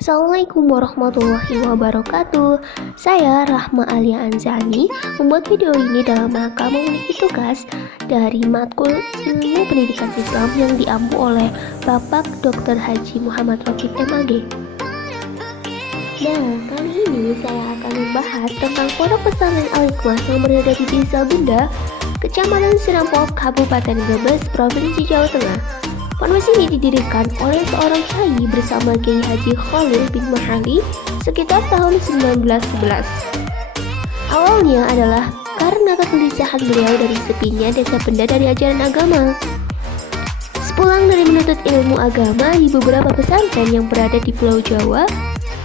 Assalamualaikum warahmatullahi wabarakatuh. Saya Rahma Alia Anzani membuat video ini dalam rangka memenuhi tugas dari matkul ilmu pendidikan Islam yang diampu oleh Bapak Dr. Haji Muhammad Rokib MAG. Nah, kali ini saya akan membahas tentang pondok pesantren Al-Hikmah yang berada di Desa Benda, Kecamatan Sirampok, Kabupaten Brebes, Provinsi Jawa Tengah. Pondok ini didirikan oleh seorang kiai bersama Kiai Haji Khalil bin Mahali sekitar tahun 1911. Awalnya adalah karena kegelisahan beliau dari sepinya desa Benda dari ajaran agama. Sepulang dari menuntut ilmu agama di beberapa pesantren yang berada di Pulau Jawa,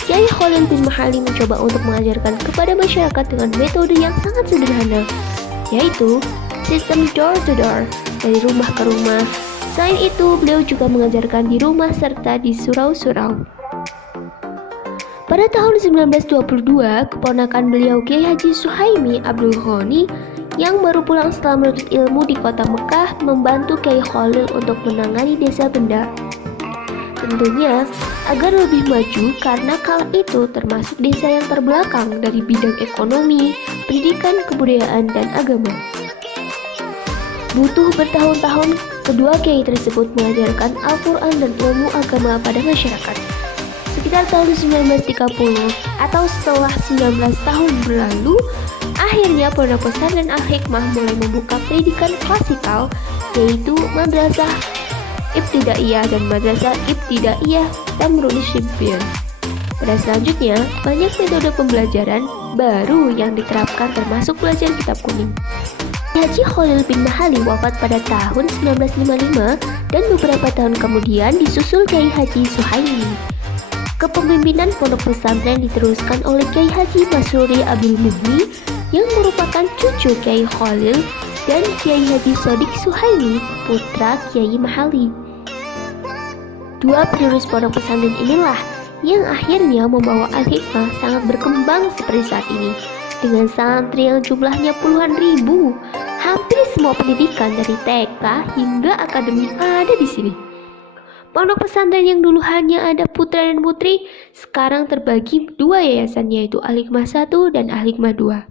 Kiai Khalil bin Mahali mencoba untuk mengajarkan kepada masyarakat dengan metode yang sangat sederhana, yaitu sistem door to door, dari rumah ke rumah. Selain itu, beliau juga mengajarkan di rumah serta di surau-surau. Pada tahun 1922, keponakan beliau Kiai Haji Suhaimi Abdul Ghani yang baru pulang setelah menuntut ilmu di kota Mekah membantu Kiai Khalil untuk menangani desa Benda. Tentunya agar lebih maju karena kala itu termasuk desa yang terbelakang dari bidang ekonomi, pendidikan, kebudayaan, dan agama. Butuh bertahun-tahun, kedua kiai tersebut mengajarkan Al-Quran dan ilmu agama pada masyarakat. Sekitar tahun 1930 atau setelah 19 tahun berlalu, akhirnya Pondok Pesantren Al-Hikmah mulai membuka pendidikan klasikal, yaitu Madrasah Ibtidaiyah dan Madrasah Ibtidaiyah Tamrul Shibyan. Pada selanjutnya, banyak metode pembelajaran baru yang diterapkan termasuk belajar kitab kuning. Haji Khalil bin Mahali wafat pada tahun 1955 dan beberapa tahun kemudian disusul Kiai Haji Suhaimi. Kepemimpinan pondok pesantren diteruskan oleh Kiai Haji Masruri Abdul Muhni yang merupakan cucu Kiai Khalil dan Kiai Haji Sodik Suhaimi, putra Kiai Mahali. Dua penerus pondok pesantren inilah yang akhirnya membawa Al-Hikmah sangat berkembang seperti saat ini, dengan santri yang jumlahnya puluhan ribu. Hampir semua pendidikan dari TK hingga akademik ada di sini. Pondok pesantren yang dulu hanya ada putra dan putri, sekarang terbagi dua yayasan, yaitu Al-Hikmah 1 dan Al-Hikmah 2.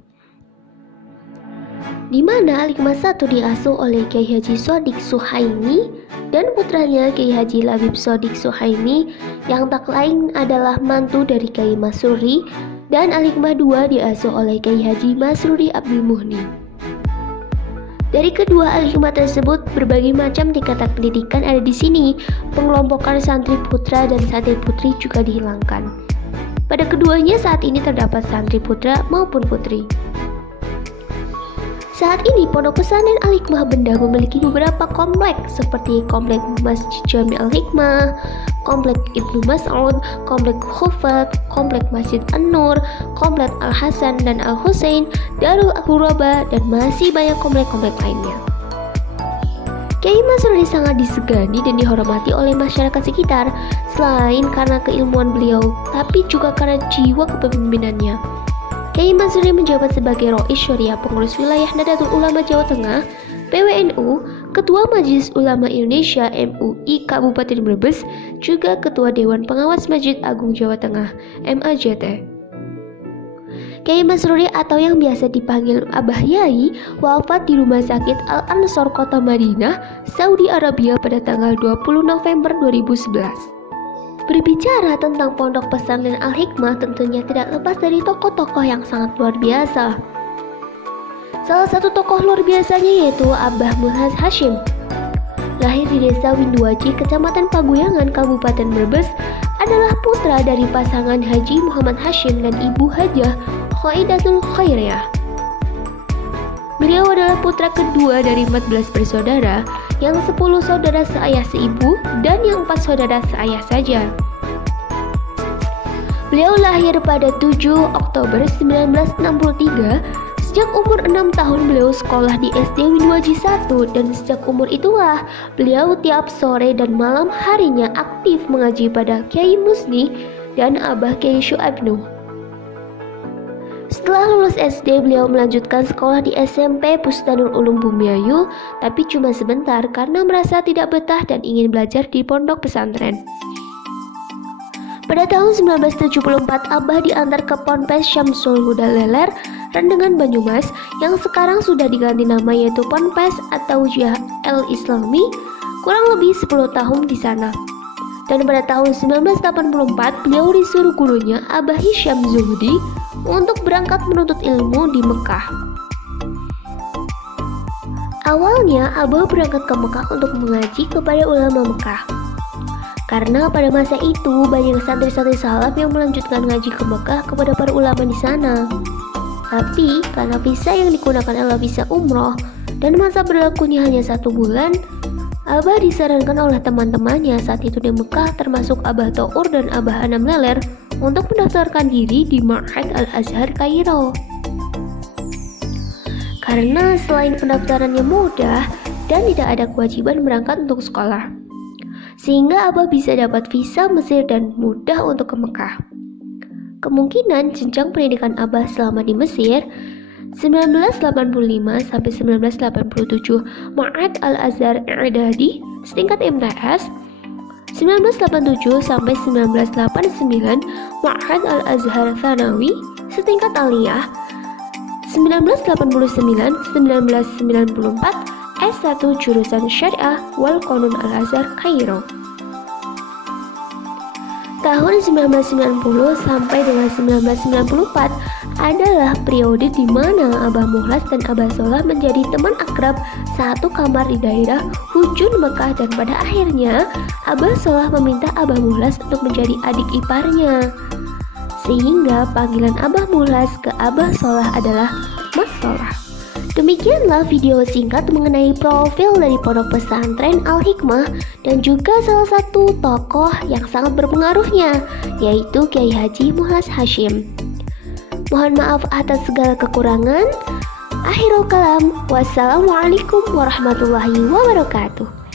Di mana Al-Hikmah 1 diasuh oleh Kiai Haji Sodik Suhaimi dan putranya Kiai Haji Labib Sodik Suhaimi yang tak lain adalah mantu dari Kiai Masruri, dan Al-Hikmah 2 diasuh oleh Kiai Haji Masruri Abdul Muhni. Dari kedua Al-Hikmah tersebut, berbagai macam tingkatan pendidikan ada di sini. Pengelompokan santri putra dan santri putri juga dihilangkan. Pada keduanya saat ini terdapat santri putra maupun putri. Saat ini Pondok Pesantren Al-Hikmah Benda memiliki beberapa komplek seperti komplek Masjid Jami Al-Hikmah, komplek Ibnu Mas'ud, komplek Khufat, komplek Masjid An-Nur, komplek Al-Hasan dan Al-Husain, Darul Ghuraba, dan masih banyak komplek-komplek lainnya. Kiai Masruri sangat disegani dan dihormati oleh masyarakat sekitar, selain karena keilmuan beliau, tapi juga karena jiwa kepemimpinannya. Kiai Masruri menjabat sebagai Rois Syariah Pengurus Wilayah Nahdlatul Ulama Jawa Tengah, PWNU, Ketua Majelis Ulama Indonesia MUI Kabupaten Brebes, juga Ketua Dewan Pengawas Masjid Agung Jawa Tengah MAJT. Kiai Masruri atau yang biasa dipanggil Abah Yai wafat di Rumah Sakit Al-Ansor Kota Madinah, Saudi Arabia pada tanggal 20 November 2011. Berbicara tentang Pondok Pesantren Al-Hikmah tentunya tidak lepas dari tokoh-tokoh yang sangat luar biasa. Salah satu tokoh luar biasanya yaitu Abah Mulhaz Hashim. Lahir di Desa Winduaji, Kecamatan Paguyangan, Kabupaten Brebes, adalah putra dari pasangan Haji Muhammad Hashim dan Ibu Hajah Khaidatul Khairiyah. Beliau adalah putra kedua dari 14 bersaudara, yang 10 saudara seayah seibu dan yang 4 saudara seayah saja. Beliau lahir pada 7 Oktober 1963. Sejak umur 6 tahun beliau sekolah di SD Winduaji 1, dan sejak umur itulah beliau tiap sore dan malam harinya aktif mengaji pada Kiai Musni dan Abah Kiai Syu'aib Nuh. Setelah lulus SD, beliau melanjutkan sekolah di SMP Bustanul Ulum Bumiayu, tapi cuma sebentar karena merasa tidak betah dan ingin belajar di pondok pesantren. Pada tahun 1974, Abah diantar ke Ponpes Syamsul Huda Leler, Rendengan Banyumas, yang sekarang sudah diganti nama yaitu Ponpes At-Taujiah El-Islami, kurang lebih 10 tahun di sana. Dan pada tahun 1984, beliau disuruh gurunya Abah Hisham Zuhdi untuk berangkat menuntut ilmu di Mekah. Awalnya, Abah berangkat ke Mekah untuk mengaji kepada ulama Mekah. Karena pada masa itu banyak santri-santri salaf yang melanjutkan ngaji ke Mekah kepada para ulama di sana. Tapi karena visa yang digunakan adalah visa umroh dan masa berlakunya hanya 1 bulan, Abah disarankan oleh teman-temannya saat itu di Mekah termasuk Abah Tour dan Abah Anam Leler untuk mendaftarkan diri di Ma'had Al-Azhar Kairo. Karena selain pendaftarannya mudah dan tidak ada kewajiban berangkat untuk sekolah, sehingga Abah bisa dapat visa Mesir dan mudah untuk ke Mekah. Kemungkinan jenjang pendidikan Abah selama di Mesir 1985 sampai 1987 Ma'had Al-Azhar I'dadi setingkat MTS, 1987 sampai 1989 Ma'had Al-Azhar Thanawi setingkat Aliyah, 1989-1994 S1 jurusan Syariah wal Qanun Al-Azhar Kairo. Tahun 1990 sampai dengan 1994 adalah periode di mana Abah Muhlas dan Abah Solah menjadi teman akrab satu kamar di daerah Hujun Mekah, dan pada akhirnya Abah Solah meminta Abah Muhlas untuk menjadi adik iparnya. Sehingga panggilan Abah Muhlas ke Abah Solah adalah Mas Solah. Demikianlah video singkat mengenai profil dari Pondok Pesantren Al-Hikmah dan juga salah satu tokoh yang sangat berpengaruhnya, yaitu Kiai Haji Muhlas Hashim. Mohon maaf atas segala kekurangan. Akhirul kalam, wassalamualaikum warahmatullahi wabarakatuh.